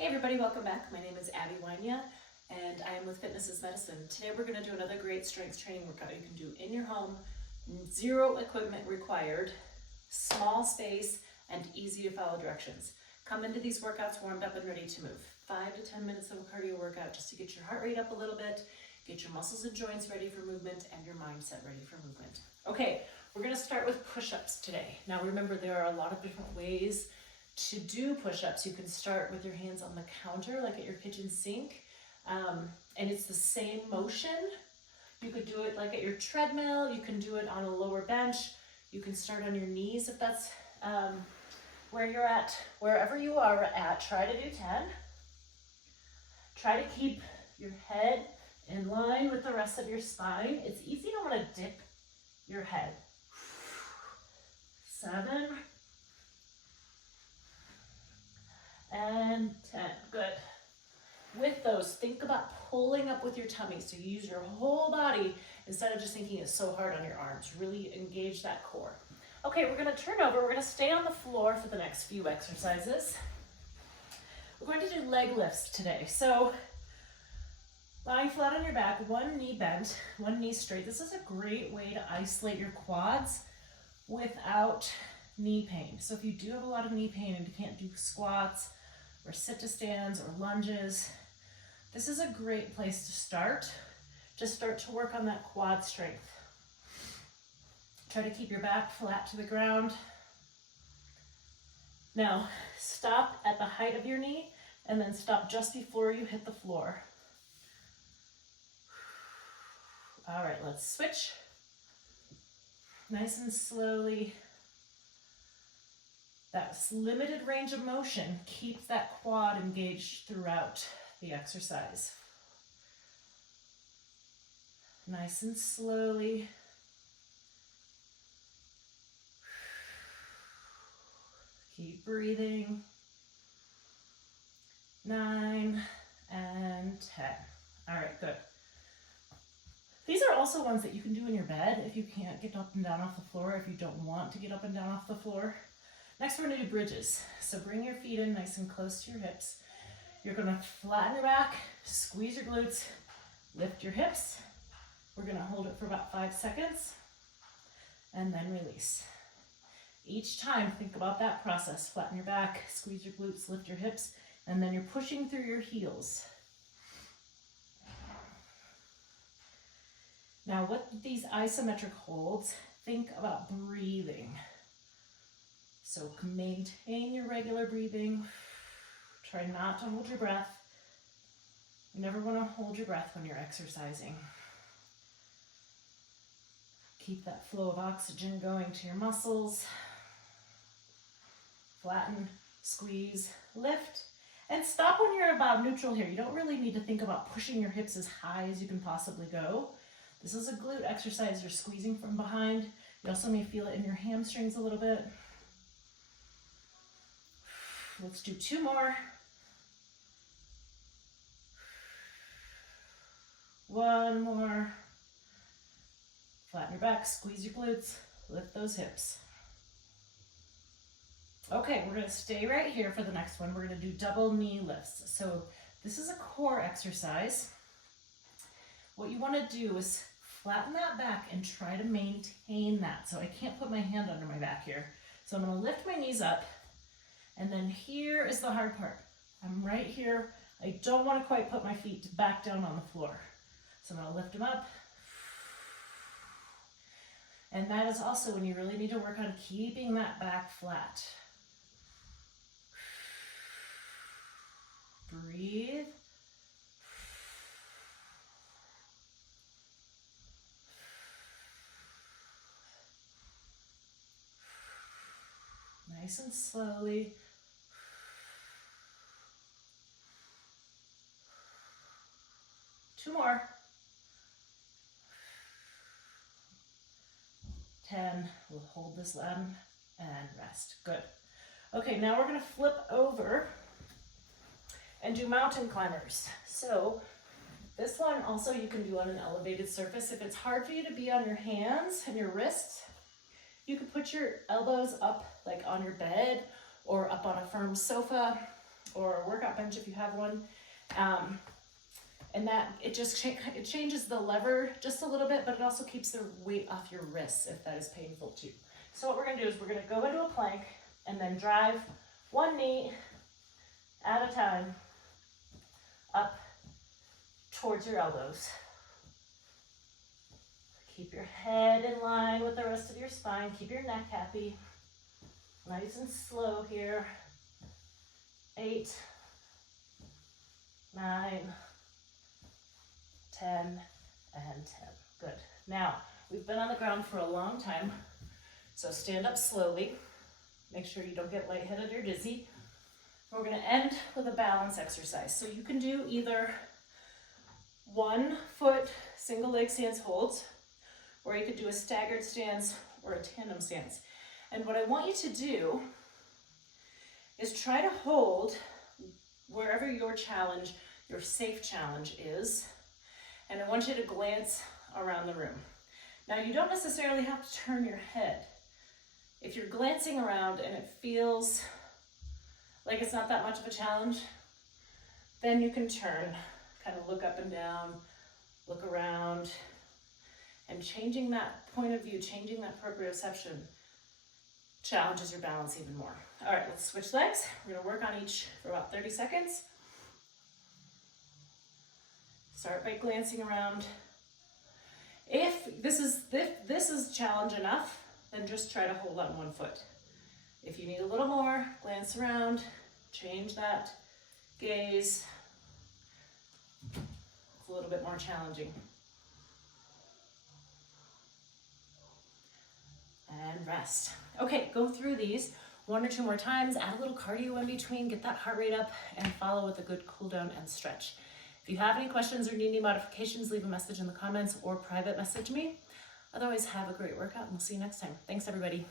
Hey everybody, welcome back. My name is Abby Wynia and I am with Fitness is Medicine. Today we're going to do another great strength training workout you can do in your home, zero equipment required, small space, and easy to follow directions. Come into these workouts warmed up and ready to move. 5 to 10 minutes of a cardio workout just to get your heart rate up a little bit, get your muscles and joints ready for movement, and your mindset ready for movement. Okay, we're going to start with push-ups today. Now remember, there are a lot of different ways to do push-ups. You can start with your hands on the counter, like at your kitchen sink, and it's the same motion. You could do it like at your treadmill. You can do it on a lower bench. You can start on your knees if that's where you're at. Wherever you are at, try to do 10. Try to keep your head in line with the rest of your spine. It's easy to want to dip your head. 7. And 10, good. With those, think about pulling up with your tummy. So you use your whole body instead of just thinking it's so hard on your arms. Really engage that core. Okay, we're gonna turn over. We're gonna stay on the floor for the next few exercises. We're going to do leg lifts today. So lying flat on your back, one knee bent, one knee straight. This is a great way to isolate your quads without knee pain. So if you do have a lot of knee pain and you can't do squats or sit to stands or lunges, this is a great place to start. Just start to work on that quad strength. Try to keep your back flat to the ground. Now stop at the height of your knee and then stop just before you hit the floor. All right, let's switch. Nice and slowly. That limited range of motion keeps that quad engaged throughout the exercise. Nice and slowly. Keep breathing. 9 and 10. All right, good. These are also ones that you can do in your bed if you can't get up and down off the floor, if you don't want to get up and down off the floor. Next, we're gonna do bridges. So bring your feet in nice and close to your hips. You're gonna flatten your back, squeeze your glutes, lift your hips. We're gonna hold it for about 5 seconds and then release. Each time, think about that process. Flatten your back, squeeze your glutes, lift your hips, and then you're pushing through your heels. Now with these isometric holds, think about breathing. So maintain your regular breathing. Try not to hold your breath. You never want to hold your breath when you're exercising. Keep that flow of oxygen going to your muscles. Flatten, squeeze, lift, and stop when you're about neutral here. You don't really need to think about pushing your hips as high as you can possibly go. This is a glute exercise. You're squeezing from behind. You also may feel it in your hamstrings a little bit. Let's do 2 more. 1 more. Flatten your back, squeeze your glutes, lift those hips. Okay, we're gonna stay right here for the next one. We're gonna do double knee lifts. So this is a core exercise. What you wanna do is flatten that back and try to maintain that. So I can't put my hand under my back here. So I'm gonna lift my knees up. And then here is the hard part. I'm right here. I don't want to quite put my feet back down on the floor. So I'm going to lift them up. And that is also when you really need to work on keeping that back flat. Breathe. Nice and slowly. 2 more. 10. We'll hold this one and rest. Good. Okay, now we're going to flip over and do mountain climbers. So this one also you can do on an elevated surface. If it's hard for you to be on your hands and your wrists, you could put your elbows up like on your bed or up on a firm sofa. or a workout bench if you have one. And that it just it changes the lever just a little bit, but it also keeps the weight off your wrists if that is painful too. So what we're gonna do is we're gonna go into a plank and then drive one knee at a time up towards your elbows. Keep your head in line with the rest of your spine. Keep your neck happy. Nice and slow here. 8, 9, 10, and 10. Good. Now, we've been on the ground for a long time, so stand up slowly. Make sure you don't get lightheaded or dizzy. We're going to end with a balance exercise. So you can do either 1 foot single leg stance holds, or you could do a staggered stance or a tandem stance. And what I want you to do is try to hold wherever your challenge, your safe challenge is, and I want you to glance around the room. Now, you don't necessarily have to turn your head. If you're glancing around and it feels like it's not that much of a challenge, then you can turn, kind of look up and down, look around, and changing that point of view, changing that proprioception challenges your balance even more. All right, let's switch legs. We're gonna work on each for about 30 seconds. Start by glancing around. If this is challenge enough, then just try to hold on 1 foot. If you need a little more, glance around, change that gaze. It's a little bit more challenging. And rest. Okay, go through these 1 or 2 more times, add a little cardio in between, get that heart rate up, and follow with a good cool down and stretch. If you have any questions or need any modifications, leave a message in the comments or private message me. Otherwise, have a great workout and we'll see you next time. Thanks, everybody.